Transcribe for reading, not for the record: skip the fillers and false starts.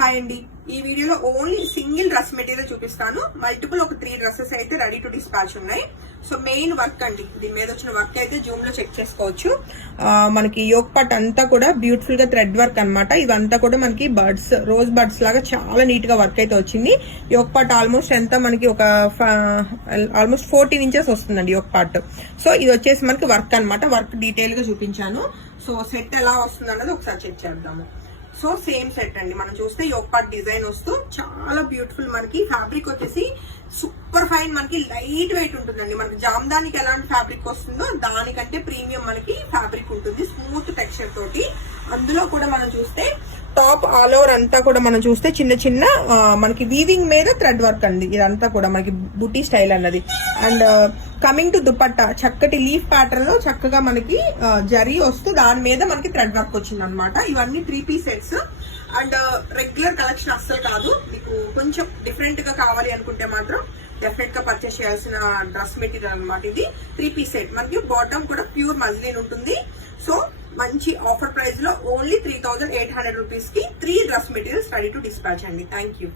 Hi అండి, ఈ వీడియోలో ఓన్లీ సింగిల్ డ్రెస్ మెటీరియల్ చూపిస్తాను. మల్టిపుల్ ఒక 3 డ్రెస్సెస్ అయితే రెడీ టు డిస్పాచ్ ఉన్నాయి. సో మెయిన్ వర్క్ అండి, దీని మీద వచ్చిన వర్క్ అయితే జూమ్ లో చెక్ చేసుకోవచ్చు. మనకి యోక్ పార్ట్ అంతా కూడా బ్యూటిఫుల్ గా థ్రెడ్ వర్క్ అనమాట. ఇదంతా కూడా మనకి బర్డ్స్, రోజ్ బర్డ్స్ లాగా చాలా నీట్ గా వర్క్ అయితే వచ్చింది. యోక్ పార్ట్ ఆల్మోస్ట్ ఎంత మనకి ఒక ఆల్మోస్ట్ 14 ఇంచెస్ వస్తుందండి యోక్ పార్ట్. సో ఇది వచ్చేసి మనకి వర్క్ అనమాట. వర్క్ డీటెయిల్ గా చూపించాను. సో సెట్ ఎలా వస్తుంది అన్నది ఒకసారి చెక్ చేద్దాము. సో సేమ్ సెట్ అండి, మనం చూస్తే యోక్ పార్ట్ డిజైన్ వస్తూ చాలా బ్యూటిఫుల్. మనకి ఫ్యాబ్రిక్ వచ్చేసి సూపర్ ఫైన్, మనకి లైట్ వెయిట్ ఉంటుందండి. మనకి జామ్దానికి ఎలాంటి ఫ్యాబ్రిక్ వస్తుందో దానికంటే ప్రీమియం మనకి ఫ్యాబ్రిక్ ఉంటుంది, స్మూత్ టెక్స్చర్ తోటి. అందులో కూడా మనం చూస్తే టాప్ ఆల్ ఓవర్ అంతా కూడా మనం చూస్తే చిన్న చిన్న మనకి వీవింగ్ మీద థ్రెడ్ వర్క్ అండి. ఇదంతా కూడా మనకి బుటీ స్టైల్ అన్నది. అండ్ కమింగ్ టు దుపట్టా, చక్కటి లీఫ్ ప్యాటర్న్ లో చక్కగా మనకి జరీ వస్తూ దాని మీద మనకి థ్రెడ్ వర్క్ వచ్చింది అనమాట. ఇవన్నీ 3 piece sets. And regular collection అస్సలు కాదు, మీకు కొంచెం డిఫరెంట్ గా కావాలి అనుకుంటే మాత్రం డెఫినెట్ గా పర్చేస్ చేయాల్సిన డ్రెస్ మెటీరియల్ అనమాట. ఇది 3 పీస్ సెట్. మనకి బాటమ్ కూడా ప్యూర్ మజ్లిన్ ఉంటుంది. సో మంచి ఆఫర్ ప్రైస్ లో ఓన్లీ 3800 రూపీస్ కి 3 dress materials ready to dispatch అండి. Thank you.